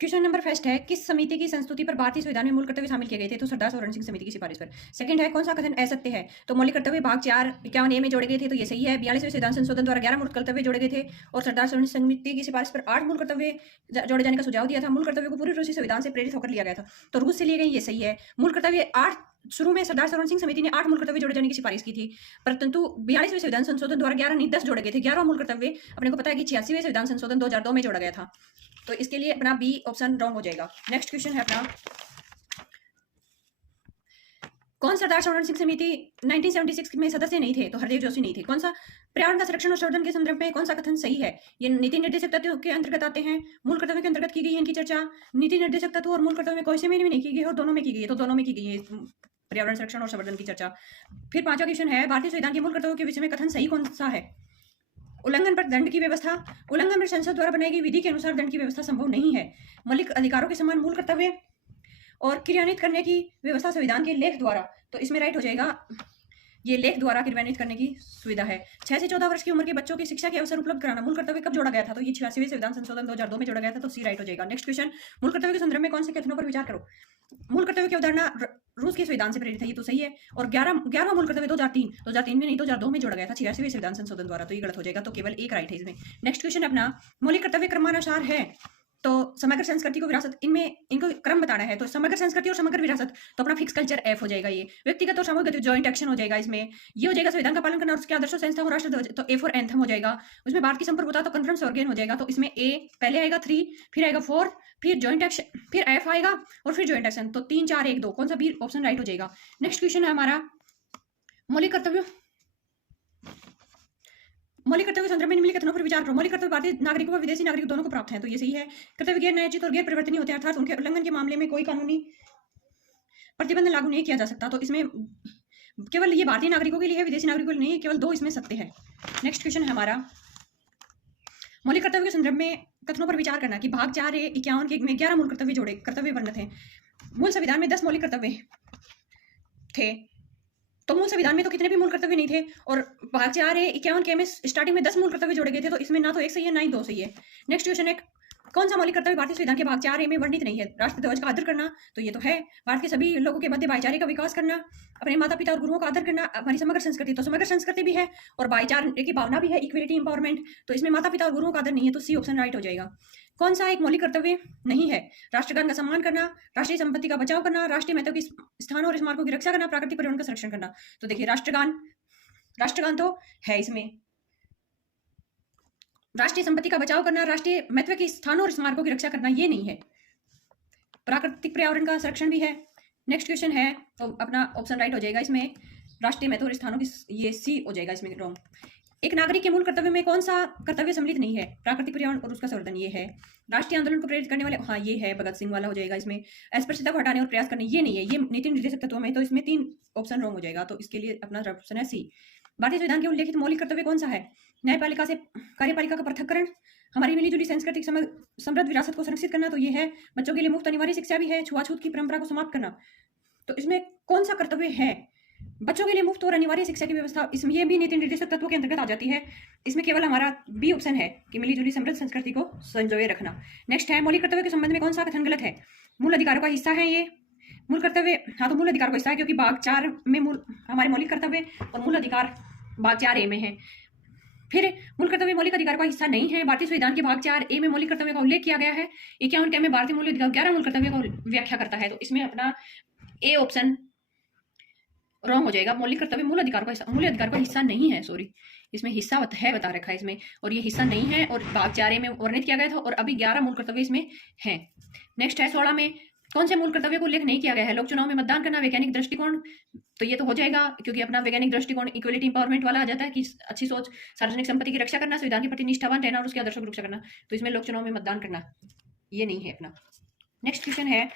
Question number first है, किस समिति की संस्तुति पर भारतीय संविधान में मूल कर्तव्य शामिल किए गए थे? तो सरदार सौरण सिंह समिति की सिफारिश पर। सेकंड है, कौन सा कथन असत्य है? तो मौलिक कर्तव्य भाग 4 51 ए में जोड़े गए थे, तो ये सही है। 42वें संविधान संशोधन द्वारा 11 मूल कर्तव्य जोड़े गए थे और सरदार सौरण सिंह समिति की सिफारिश पर 8 मूल कर्तव्य जोड़े जाने का सुझाव दिया था। मूल कर्तव्य को पूरी रूप से संविधान से प्रेरित होकर लिया गया था, तो रूस से लिए गए, ये सही है। मूल कर्तव्य 8 शुरू में सरदार सौरण सिंह समिति ने 8 मूल कर्तव्य जोड़े जाने की सिफारिश की थी, परंतु 42वें संविधान संशोधन द्वारा 11 नहीं 10 जोड़े गए थे। 11 मूल कर्तव्य अपने को पता है कि 86वें संविधान संशोधन 2002 में जोड़ा गया था, तो इसके लिए अपना बी ऑप्शन रॉन्ग हो जाएगा। नेक्स्ट क्वेश्चन है अपना, कौन सरदार सौरण सिंह समिति 1976 में सदस्य नहीं थे? तो हरदेव जोशी नहीं थे। कौन सा पर्यावरण का संरक्षण और संवर्धन के संदर्भ में कौन सा कथन सही है? ये नीति निर्देशक तत्व के अंतर्गत आते हैं, मूल कर्तव्य के अंतर्गत की गई है इनकी चर्चा। नीति निर्देशक तत्व और मूल कर्तव्य में कोई से में नहीं की गई और दोनों में की गई है, तो दोनों में की गई है पर्यावरण संरक्षण और संवर्धन की चर्चा। फिर पांचवा क्वेश्चन है, भारतीय संविधान के मूल कर्तव्यों के विषय में कथन सही कौन सा है? उल्लंघन पर दंड की व्यवस्था, उल्लंघन पर संसद द्वारा बनाई गई विधि के अनुसार दंड की व्यवस्था संभव नहीं है। मौलिक अधिकारों के समान मूल कर्तव्य और क्रियान्वित करने की व्यवस्था संविधान के लेख द्वारा, तो इसमें राइट हो जाएगा, ये लेख द्वारा क्रियान्वित करने की सुविधा है। 6 से 14 वर्ष की उम्र के बच्चों की शिक्षा के अवसर उपलब्ध कराना मूल कर्तव्य कब जोड़ा गया था? तो ये 86वें संविधान संशोधन 2002 में जोड़ा गया था, तो सी राइट हो जाएगा। नेक्स्ट क्वेश्चन, मूल कर्तव्य के संदर्भ में कौन से कथनों पर विचार करो? मूल कर्तव्य की अवधारणा रूस के संविधान से प्रेरित है, ये तो सही है। और 11वां मूल कर्तव्य 2003 में नहीं 2002 में जोड़ा गया था 86वें संविधान संशोधन द्वारा, तो ये गलत हो जाएगा, तो केवल एक राइट है इसमें। नेक्स्ट क्वेश्चन अपना, मौलिक कर्तव्य क्रमानुसार है, तो समग्र संस्कृति को विरासत, इनमें इनको क्रम बताना है, तो समग्र संस्कृति और समग्र विरासत, तो अपना फिक्स कल्चर एफ हो जाएगा। ये व्यक्तिगत और सामूहिक जॉइंट एक्शन हो जाएगा इसमें। ये हो जाएगा संविधान का पालन करना और उसके आदर्शों संस्था और राष्ट्र ध्वज, तो ए फॉर एंथम हो जाएगा। उसमें भारत की संप्रभुता, तो कन्फ्रेंस ऑर्गेन हो जाएगा, तो इसमें ए पहले आएगा 3, फिर आएगा 4, फिर जॉइंट एक्शन, फिर एफ आएगा और फिर जॉइंट एक्शन, तो 3 4 1 2, कौन सा बी ऑप्शन राइट हो जाएगा। नेक्स्ट क्वेश्चन है हमारा, मौलिक कर्तव्य के संदर्भ में निम्नलिखित कथनों पर विचार करो। मौलिक कर्तव्य भारतीय नागरिकों व विदेशी नागरिक दोनों को प्राप्त हैं, तो ये सही है। कर्तव्य गैर न्यायोचित और गैर परिवर्तनीय होते हैं, अर्थात उनके उल्लंघन के मामले में कोई कानूनी प्रतिबंध लागू नहीं किया जा सकता, तो इसमें केवल ये भारतीय नागरिकों के लिए है, विदेशी नागरिकों के लिए नहीं, केवल 2 इसमें सत्य है। नेक्स्ट क्वेश्चन है हमारा, मौलिक कर्तव्य के संदर्भ में कथनों पर विचार करना कि भाग 4 51 के में 11 मूल कर्तव्य वर्णित हैं। मूल संविधान में 10 मौलिक कर्तव्य थे, तो मूल संविधान में तो कितने भी मूल कर्तव्य नहीं थे, और भाग 4 51 के में स्टार्टिंग में 10 मूल कर्तव्य जोड़े गए थे, तो इसमें ना तो एक सही है ना ही 2 सही है। नेक्स्ट क्वेश्चन है, कौन सा मौलिक कर्तव्य भारतीय संविधान के भाग 4 में वर्णित नहीं है? राष्ट्र ध्वज का आदर करना, तो ये तो है। भारत के सभी लोगों के मध्य भाईचारे का विकास करना, अपने माता पिता और गुरुओं का आदर करना, हमारी समग्र संस्कृति, तो समग्र संस्कृति भी है और भाईचारे की भावना भी है, इक्वलिटी इंपावरमेंट, तो इसमें माता पिता और गुरुओं का आदर नहीं है, तो सी ऑप्शन राइट हो जाएगा। कौन सा एक मौलिक कर्तव्य नहीं है? राष्ट्रगान का सम्मान करना, राष्ट्रीय संपत्ति का बचाव करना, राष्ट्रीय महत्व के स्थानों और स्मारकों की रक्षा करना, प्राकृतिक पर्यावरण का संरक्षण करना, तो देखिए राष्ट्रगान तो है इसमें। राष्ट्रीय संपत्ति का बचाव करना, राष्ट्रीय महत्व के स्थानों और स्मारकों की रक्षा करना, ये नहीं है। प्राकृतिक पर्यावरण का संरक्षण भी है। नेक्स्ट क्वेश्चन है, तो अपना ऑप्शन राइट हो जाएगा इसमें, राष्ट्रीय महत्व और स्थानों की, ये सी हो जाएगा इसमें रॉन्ग। एक नागरिक के मूल कर्तव्य में कौन सा कर्तव्य सम्मिलित नहीं है? प्राकृतिक पर्यावरण और उसका संवर्धन, ये है। राष्ट्रीय आंदोलन को प्रेरित करने वाले, हाँ ये है, भगत सिंह वाला हो जाएगा इसमें। अस्पृश्यता को हटाने और प्रयास करने, ये नहीं है, ये नीति निर्देशक तत्वों में, तो इसमें 3 ऑप्शन रॉन्ग हो जाएगा, तो इसके लिए अपना ऑप्शन है सी। भारतीय संविधान के उल्लेखित मौलिक कर्तव्य कौन सा है? न्यायपालिका से कार्यपालिका का पृथक्करण, हमारी मिलीजुली सांस्कृतिक समृद्ध विरासत को संरक्षित करना, तो ये है। बच्चों के लिए मुफ्त अनिवार्य शिक्षा भी है। छुआछूत की परंपरा को समाप्त करना, तो इसमें कौन सा कर्तव्य है? बच्चों के लिए मुफ्त और अनिवार्य शिक्षा की व्यवस्था, इसमें ये भी नीति निर्देशक तत्वों के अंतर्गत आ जाती है। इसमें केवल हमारा बी ऑप्शन है कि मिलीजुली समृद्ध संस्कृति को संजोए रखना। नेक्स्ट है, मौलिक कर्तव्य के संबंध में कौन सा कथन गलत है? मूल अधिकारों का हिस्सा है ये मूल कर्तव्य, हाँ तो मूल अधिकार का हिस्सा है, क्योंकि भाग 4 में हमारे मौलिक कर्तव्य और मूल अधिकार भाग 4 ए में है। फिर मूल कर्तव्य मौलिक अधिकार का हिस्सा नहीं है। भारतीय संविधान के भाग 4 ए में मौलिक कर्तव्य का उल्लेख किया गया है। 51 के में भारतीय मूल अधिकार 11 मूल कर्तव्य को व्याख्या करता है, तो इसमें अपना ए ऑप्शन रॉन्ग हो जाएगा। मौलिक कर्तव्य मूल अधिकार का हिस्सा नहीं है, सॉरी, इसमें हिस्सा है बता रखा है इसमें, और ये हिस्सा नहीं है, और भाग 4 ए में वर्णित किया गया था, और अभी 11 मूल कर्तव्य इसमें है। नेक्स्ट है 16 में कौन से मूल कर्तव्य को उल्लेख नहीं किया गया है? लोक चुनाव में मतदान करना, वैज्ञानिक दृष्टिकोण, तो ये तो हो जाएगा, क्योंकि अपना वैज्ञानिक दृष्टिकोण इक्वलिटी इंपावरमेंट वाला आ जाता है कि अच्छी सोच, सार्वजनिक संपत्ति की रक्षा करना, संविधान के प्रति निष्ठावान रहना और उसके आदर्शों की रक्षा करना, तो इसमें लोक चुनाव में मतदान करना ये नहीं है अपना। नेक्स्ट क्वेश्चन है,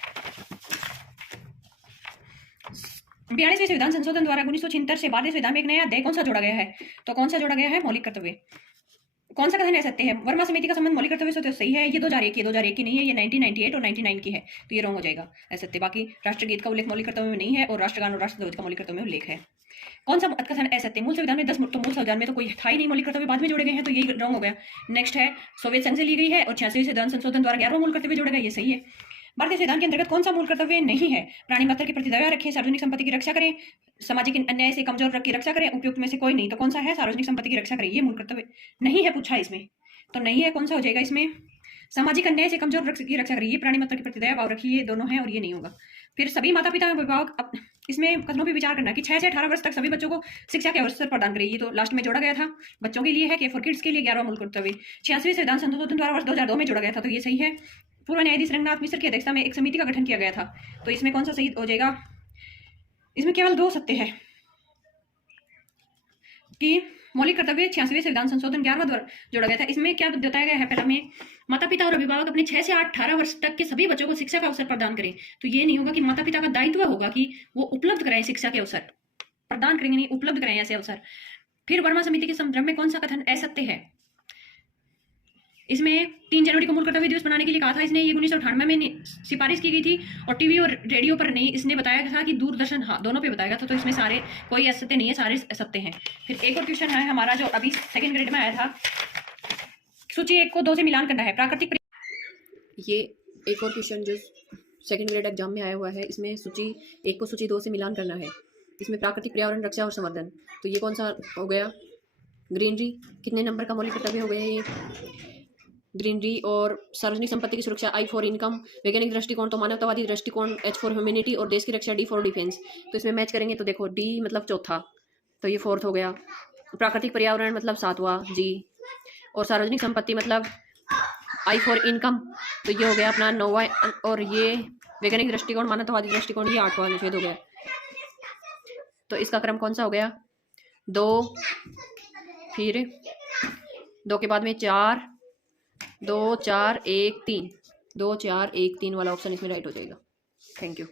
42वें संविधान संशोधन द्वारा 1976 से भारतीय संविधान में एक नया अध्याय कौन सा जोड़ा गया है? तो कौन सा जोड़ा गया है? मौलिक कर्तव्य। कौन सा कथन असत्य है? वर्मा समिति का संबंध मौलिक कर्तव्य से तो सही है, ये 2001 की 2001 की नहीं है, ये 1998 और 99 की है, तो ये रॉन्ग हो जाएगा असत्य। बाकी राष्ट्रगीत का उल्लेख मौलिक कर्तव्य में नहीं है और राष्ट्रगान और राष्ट्रध्वज का मौलिक कर्तव्य में उल्लेख है। कौन सा कथन असत्य? मूल संविधान में 10 तो मूल संविधान में तो कोई था ही नहीं, मौलिक कर्तव्य बाद में जोड़े गए हैं, तो यही रॉन्ग हो गया। नेक्स्ट है सोवियत संघ से ली गई है और 86वें संविधान संशोधन द्वारा 11वां मूल कर्तव्य जोड़ा गया, ये सही है। भारतीय संविधान के अंतर्गत कौन सा मूल कर्तव्य नहीं है? प्राणी मात्र के प्रति दया रखें, सार्वजनिक संपत्ति की रक्षा करें, सामाजिक अन्याय से कमजोर वर्ग की रक्षा करें, उपयुक्त में से कोई नहीं, तो कौन सा है? सार्वजनिक संपत्ति की रक्षा करें, ये मूल कर्तव्य नहीं है, पूछा इसमें तो नहीं है। कौन सा हो जाएगा इसमें? सामाजिक अन्याय से कमजोर वर्ग की रक्षा करें, ये प्राणी मात्र के प्रति दया भाव रखिए, ये दोनों है और ये नहीं होगा। फिर सभी माता पिता अभिभावक इसमें कथनों पर विचार करना कि 6 से 18 वर्ष तक सभी बच्चों को शिक्षा के अवसर प्रदान करें, ये तो लास्ट में जोड़ा गया था, बच्चों के लिए है कि फॉर किड्स के लिए 11वां मूल कर्तव्य। 86वें संविधान संशोधन द्वारा वर्ष 2002 में जोड़ा गया था, तो ये सही है। पूर्व न्यायाधीश रंगनाथ मिश्र की अध्यक्षता में एक समिति का गठन किया गया था, तो इसमें कौन सा सही हो जाएगा? इसमें केवल 2 सत्य है कि मौलिक कर्तव्य 86वें संविधान संशोधन 11वां द्वारा जोड़ा गया था। इसमें क्या बताया गया है? पहला में माता पिता और अभिभावक अपने 6 से 18 वर्ष तक के सभी बच्चों को शिक्षा का अवसर प्रदान करें, तो ये नहीं होगा कि माता पिता का दायित्व होगा कि वो उपलब्ध कराएं शिक्षा के अवसर, प्रदान करेंगे नहीं, उपलब्ध कराएं ऐसे अवसर। फिर वर्मा समिति के संदर्भ में कौन सा कथन असत्य है? इसमें 3 जनवरी को मूल कर्तव्य दिवस बनाने के लिए कहा था इसने, ये 1998 में सिफारिश की गई थी और टीवी और रेडियो पर नहीं, इसने बताया था कि दूरदर्शन हाँ दोनों पे बताया था, तो इसमें सारे कोई असत्य नहीं है, सारे असत्य हैं। फिर एक और क्वेश्चन है हमारा जो अभी सेकंड ग्रेड में आया था, सूची 1 को 2 से मिलान करना है। प्राकृतिक, ये एक और क्वेश्चन जो सेकंड ग्रेड एग्जाम में आया हुआ है, इसमें सूची 1 को सूची 2 से मिलान करना है। इसमें प्राकृतिक पर्यावरण रक्षा और संवर्धन, तो ये कौन सा हो गया? ग्रीनरी। कितने नंबर का मौलिक कर्तव्य हो गया ये? ग्रीनरी। और सार्वजनिक संपत्ति की सुरक्षा I फॉर इनकम, वैज्ञानिक दृष्टिकोण तो मानवतावादी दृष्टिकोण H फॉर ह्यूमैनिटी और देश की रक्षा D फॉर डिफेंस। तो इसमें मैच करेंगे तो देखो D मतलब चौथा, तो ये 4th हो गया। प्राकृतिक पर्यावरण मतलब 7वां G, और सार्वजनिक संपत्ति मतलब I फॉर इनकम, तो ये हो गया अपना 9वां, और ये वैज्ञानिक दृष्टिकोण मानवतावादी दृष्टिकोण ये 8वां निषेध हो गया। तो इसका क्रम कौन सा हो गया? 2, फिर 2 के बाद में 4, 2 4 1 3, 2 4 1 3 वाला ऑप्शन इसमें राइट हो जाएगा। Thank you.